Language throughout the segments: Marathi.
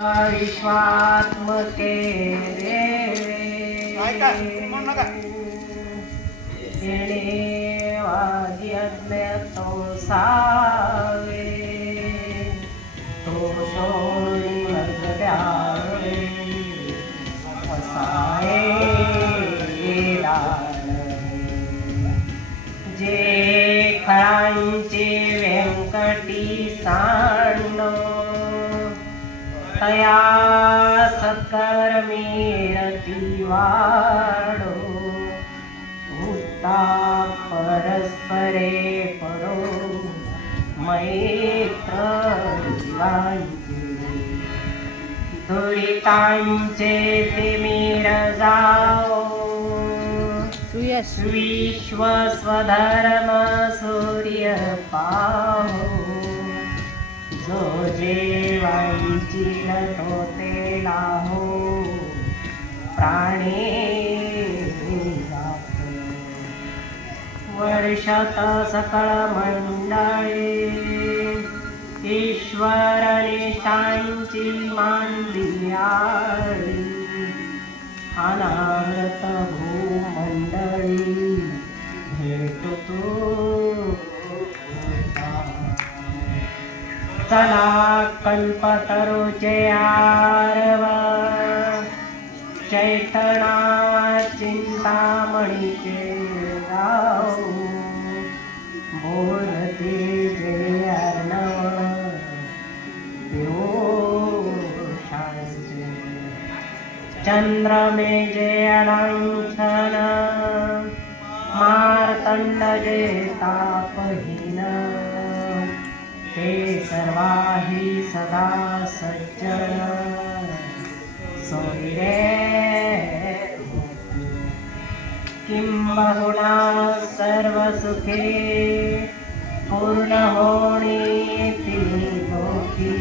विश्वात्मके देवे ऐका, म्हणू नका. येणे वाद्यज्ञ तो सावे तो शोणी मजद्यावे असाये लालवे. जे खळांचे व्यंकटी सांडो तया सत्कर्मी रती वाढो उत्ता परस्परे परो। मैत्र दुरितांचे तिमिर जाओ। सुयश। विश्व स्वधर्म सूर्य पाहो। जो जेवायची नटो ते लाहो प्राणी वर्षत वर्षात सकळ मंडळी. ईश्वर निष्ठांची मांडली आळी अनामृत भूमंडळी भेटतो. चला कल्पतरुचे आरव। चैतना चिंतामणीचे गाव बोलते जे अर्णव चंद्र चंद्रमे जे अलांछन मार्तंड जे तापहीना। ते सर्वा हि सदा सज्जन। सोयिरे। किं बहुना सर्वसुखे पूर्णहोणी लोके,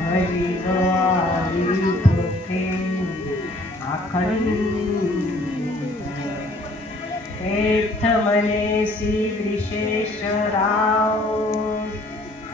भजितो आदिभुखे आखण्ड तीर्थमनेसि विशेषरा